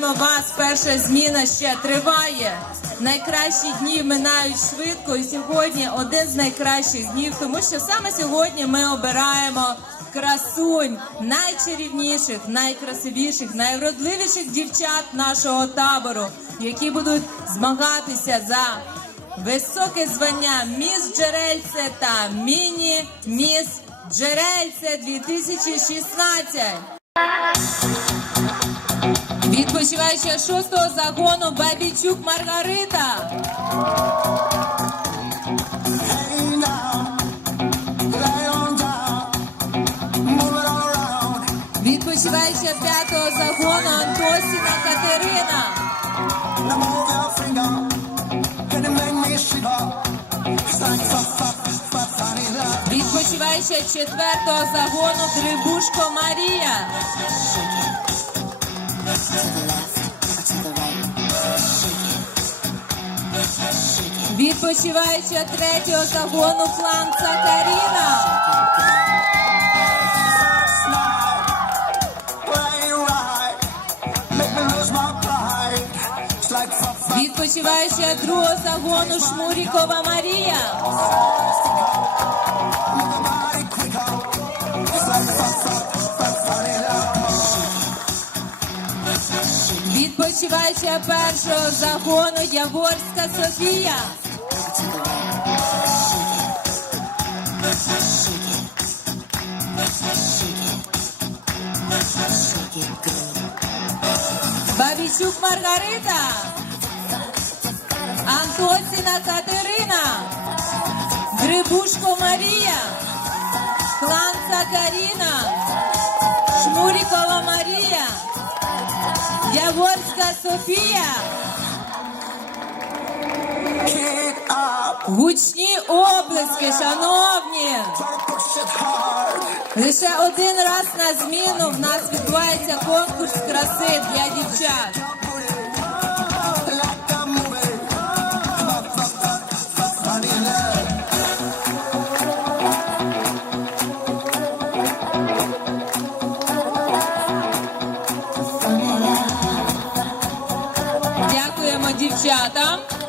Вітаємо вас. Перша зміна ще триває. Найкращі дні минають швидко, і сьогодні один з найкращих днів, тому що саме сьогодні ми обираємо красунь найчарівніших, найкрасивіших, найвродливіших дівчат нашого табору, які будуть змагатися за високе звання Міс Джерельце та Міні Міс Джерельце 2016. Відпочиваюча шостого загону Бабічук Маргарита. Відпочиваюча п'ятого загону Антосіна Катерина. Now move your finger, can Відпочиваюча третього загону Фланца Каріна. Відпочиваюча другого загону Шмурікова Марія. Відпочиваюча першого загону Яворська Софія. Бабічук Маргарита. Антосіна Катерина. Грибушко Марія. Кланца Каріна. Шмурікова Марія. Яворська Софія. Гучні облески, шановні. Лише один раз на зміну в нас відбувається конкурс краси для дівчат. Дякуємо дівчатам.